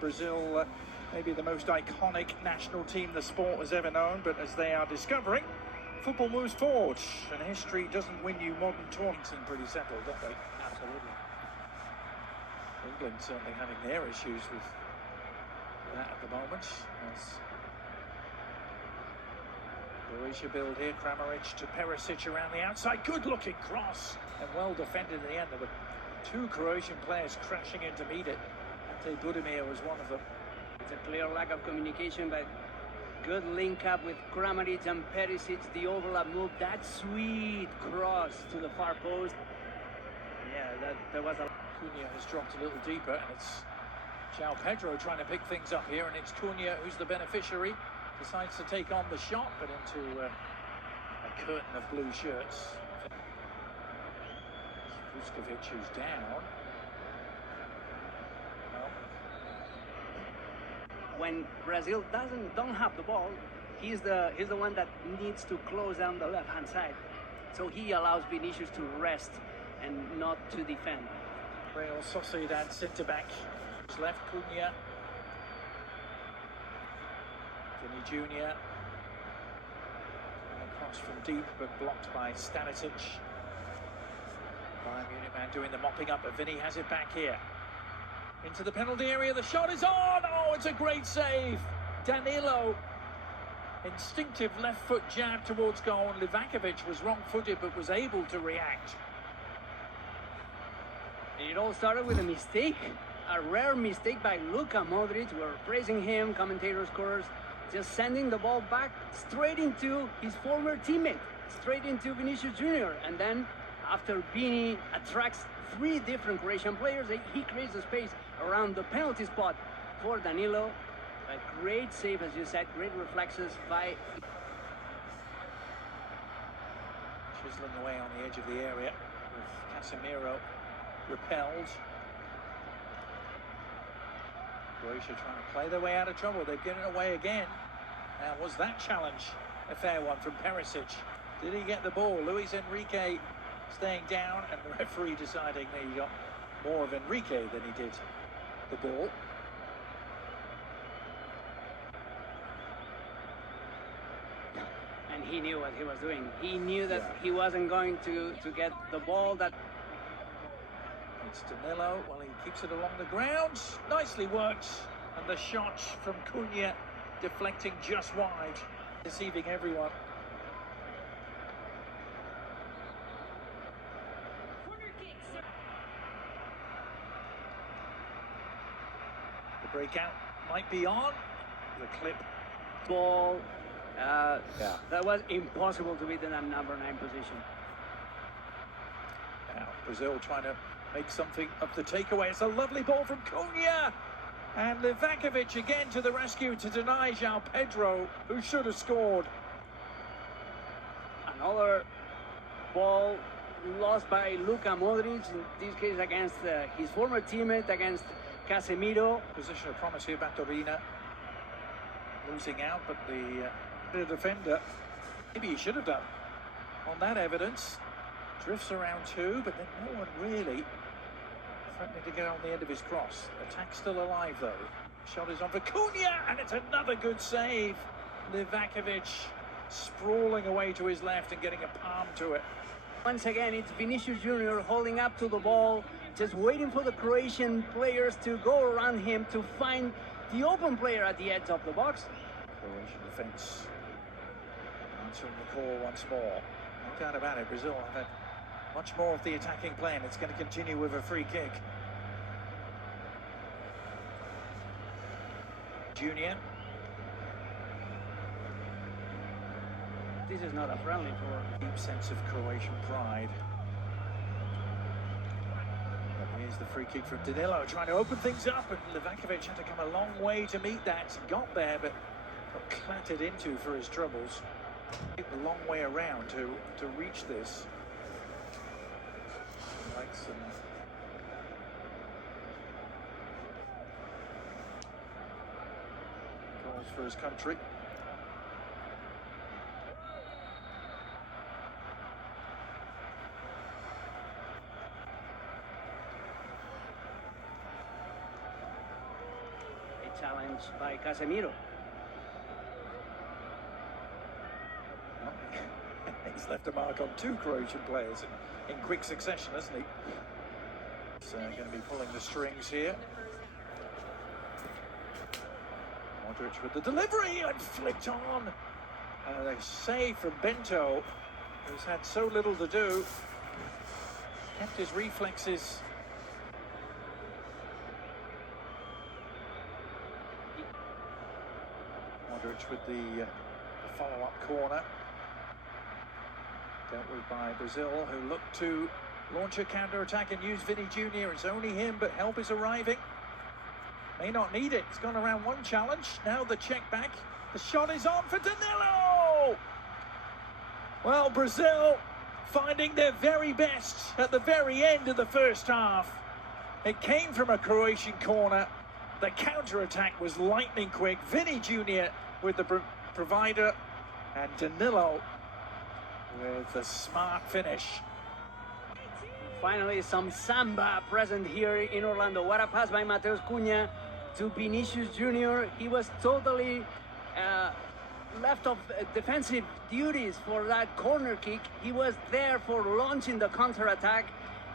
Brazil, maybe the most iconic national team the sport has ever known, but as they are discovering, football moves forward, and history doesn't win you modern tournaments. Seem pretty settled, don't they? Absolutely. England certainly having their issues with that at the moment. As Croatia build here, Kramaric to Perisic around the outside, good looking cross, and well defended in the end. There were two Croatian players crashing in to meet it. Ante Budimir was one of them. It's a clear lack of communication, but good link up with Kramaric and Perisic, the overlap move, that sweet cross to the far post. Yeah, there was a... Cunha has dropped a little deeper, and it's João Pedro trying to pick things up here, and it's Cunha who's the beneficiary. Decides to take on the shot, but into a curtain of blue shirts. Vuskovic who's down. Well, when Brazil don't have the ball, he's the one that needs to close down the left-hand side. So he allows Vinicius to rest and not to defend. Real Sociedad centre-back left, Cunha. Vinny Jr. Across from deep, but blocked by Stanisic. Bayern Munich man doing the mopping up, but Vinny has it back here. Into the penalty area, the shot is on! Oh, it's a great save! Danilo. Instinctive left foot jab towards goal, and Livakovic was wrong-footed, but was able to react. It all started with a mistake, a rare mistake by Luka Modric. We're praising him, commentators, chorus, just sending the ball back straight into his former teammate, straight into Vinicius Jr. And then, after Vini attracts three different Croatian players, he creates a space around the penalty spot for Danilo. A great save, as you said, great reflexes by... Chiseling away on the edge of the area with Casemiro repelled. Croatia trying to play their way out of trouble. They've given it away again. Now, was that challenge a fair one from Perisic? Did he get the ball? Luis Enrique staying down, and the referee deciding that he got more of Enrique than he did the ball. And he knew what he was doing. He knew that he wasn't going to get the ball. That it's Danilo. Well, he keeps it along the ground. Nicely worked. And the shot from Cunha deflecting just wide, deceiving everyone. The breakout might be on. The clip. Ball. That was impossible to beat in that number 9 position. Now, Brazil trying to make something of the takeaway. It's a lovely ball from Cunha. And Livakovic again to the rescue to deny João Pedro, who should have scored. Another ball lost by Luka Modric, in this case against his former teammate, against Casemiro. Position of promise here, Batorina. Losing out, but the defender, maybe he should have done. On that evidence, drifts around two, but then no one really threatening to get on the end of his cross. Attack still alive though. Shot is on for Cunha, and it's another good save. Livakovic sprawling away to his left and getting a palm to it. Once again, it's Vinicius Jr. holding up to the ball, just waiting for the Croatian players to go around him to find the open player at the edge of the box. Croatian defence answering the call once more. No doubt about it, Brazil have had much more of the attacking play, and it's going to continue with a free kick. Junior. This is not a friendly for deep sense of Croatian pride. But here's the free kick from Danilo, trying to open things up, and Livakovic had to come a long way to meet that. Got there, but got clattered into for his troubles. A long way around to reach this. Like some goals for his country. challenge by Casemiro. He's left a mark on two Croatian players in quick succession, hasn't he? He's going to be pulling the strings here. Modric with the delivery and flicked on. A save from Bento, who's had so little to do. Kept his reflexes. Modric with the follow-up corner. Dealt with by Brazil, who look to launch a counter-attack and use Vini Jr. It's only him, but help is arriving. May not need it. It's gone around one challenge. Now the check back. The shot is on for Danilo! Well, Brazil finding their very best at the very end of the first half. It came from a Croatian corner. The counter-attack was lightning quick. Vini Jr. with the provider, and Danilo with the smart finish. Finally, some samba present here in Orlando. What a pass by Mateus Cunha to Vinicius Jr. He was totally left of defensive duties for that corner kick. He was there for launching the counter-attack.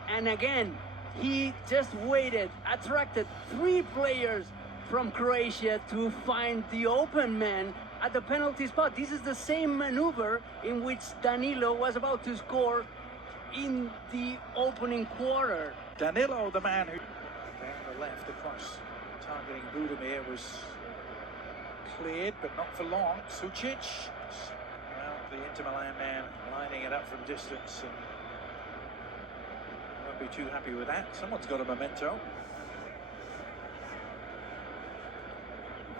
And again, he just waited, attracted three players from Croatia to find the open man at the penalty spot. This is the same maneuver in which Danilo was about to score in the opening quarter. Danilo, the man who down the left across, targeting Budimir, was cleared, but not for long. Sucic, well, the Inter Milan man lining it up from distance, and won't be too happy with that. Someone's got a memento.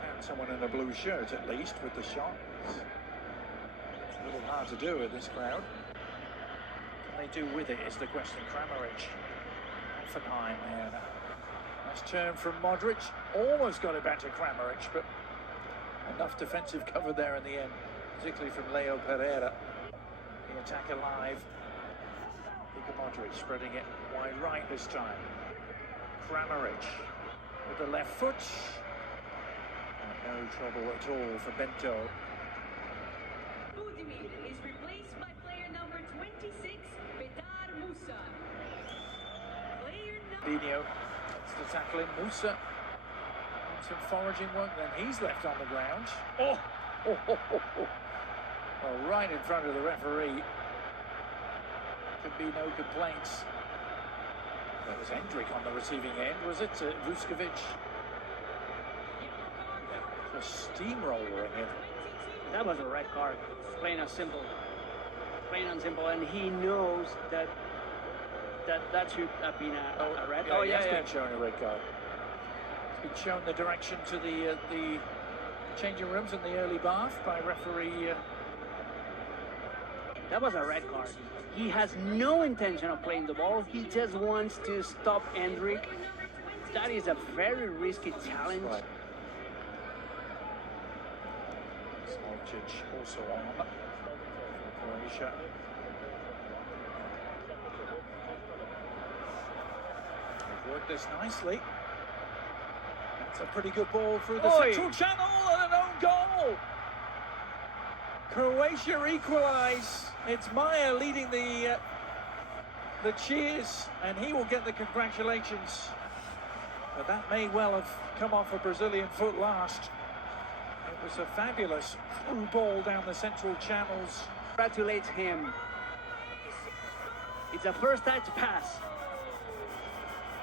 Found someone in a blue shirt at least with the shot. It's a little hard to do with this crowd. What can they do with it is the question. Kramaric, Offenheim there. Nice turn from Modric. Almost got it back to Kramaric, but enough defensive cover there in the end, particularly from Leo Pereira. The attack alive. Luka Modric spreading it wide right this time. Kramaric with the left foot. And no trouble at all for Bento. Budimir is replaced by player number 26, Bedar Musa. Player number... Dino, it's the tackle in. Musa. Some foraging work, then he's left on the ground. Oh! Well, right in front of the referee. Could be no complaints. That was Hendrik on the receiving end, was it? Vuskovic. Just steamrolling it. That was a red card, plain and simple. Plain and simple, and he knows that should have been a red. Yeah, he has been shown a red card. Been shown the direction to the changing rooms in the early bath by referee. That was a red card. He has no intention of playing the ball. He just wants to stop Hendrik. That is a very risky challenge. Right. Smolcic also on for Croatia. They've worked this nicely. It's a pretty good ball through the central channel and an own goal. Croatia equalise. It's Maya leading the cheers, and he will get the congratulations. But that may well have come off a Brazilian foot last. It was a fabulous through ball down the central channels. Congratulates him. It's a first touch pass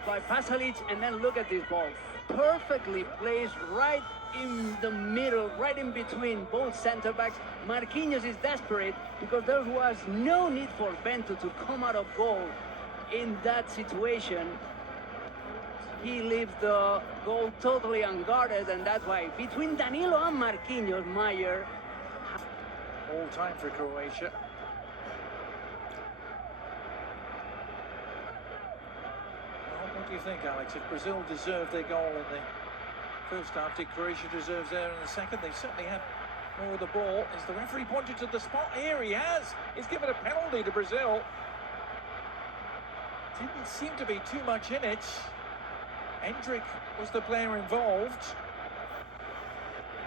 by Pasalic, and then look at this ball. Perfectly placed right in the middle, right in between both center backs. Marquinhos is desperate because there was no need for Bento to come out of goal in that situation. He leaves the goal totally unguarded, and that's why between Danilo and Marquinhos, Mayer. All time for Croatia. What do you think, Alex? If Brazil deserved their goal in the first half, did Croatia deserve theirs in the second? They certainly had more of the ball. Is the referee pointed to the spot? Here he has. He's given a penalty to Brazil. Didn't seem to be too much in it. Hendrik was the player involved.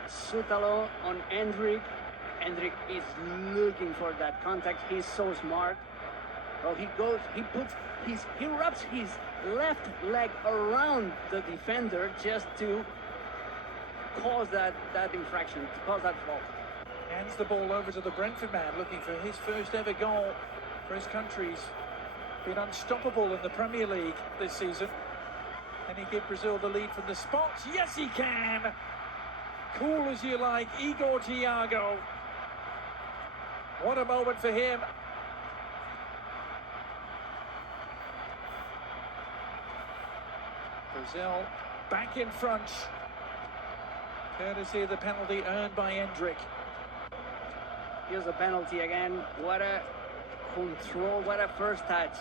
Sutalo on Endrick. Endrick is looking for that contact. He's so smart. Well, he wraps his left leg around the defender just to cause that infraction, to cause that fault. Hands the ball over to the Brentford man, looking for his first ever goal for his country. He's been unstoppable in the Premier League this season. Can he give Brazil the lead from the spot? Yes, he can! Cool as you like, Igor Thiago. What a moment for him. Brazil back in front, courtesy of the penalty earned by Endrick. Here's a penalty again. What a control, what a first touch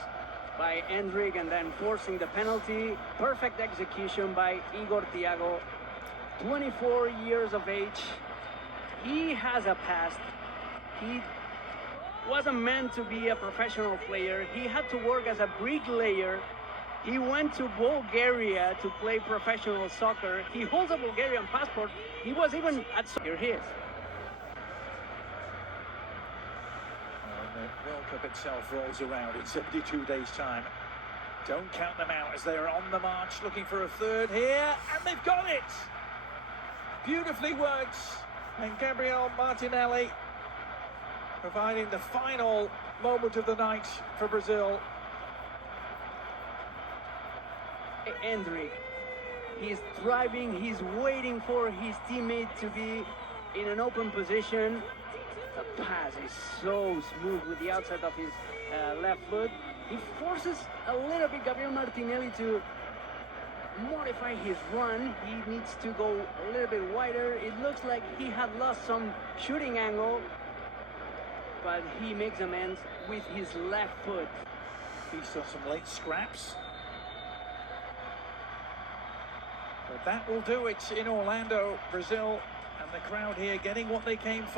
by Endrick, and then forcing the penalty. Perfect execution by Igor Thiago. 24 years of age. He has a past. He wasn't meant to be a professional player. He had to work as a bricklayer. He went to Bulgaria to play professional soccer. He holds a Bulgarian passport. He was even at here he is. The World Cup itself rolls around in 72 days' time. Don't count them out as they're on the march looking for a third here, and they've got it! Beautifully worked, and Gabriel Martinelli providing the final moment of the night for Brazil. Endrick, he's driving, he's waiting for his teammate to be in an open position. The pass is so smooth with the outside of his left foot. He forces a little bit Gabriel Martinelli to modify his run. He needs to go a little bit wider. It looks like he had lost some shooting angle, but he makes amends with his left foot. He saw some late scraps. But that will do it in Orlando, Brazil, and the crowd here getting what they came for.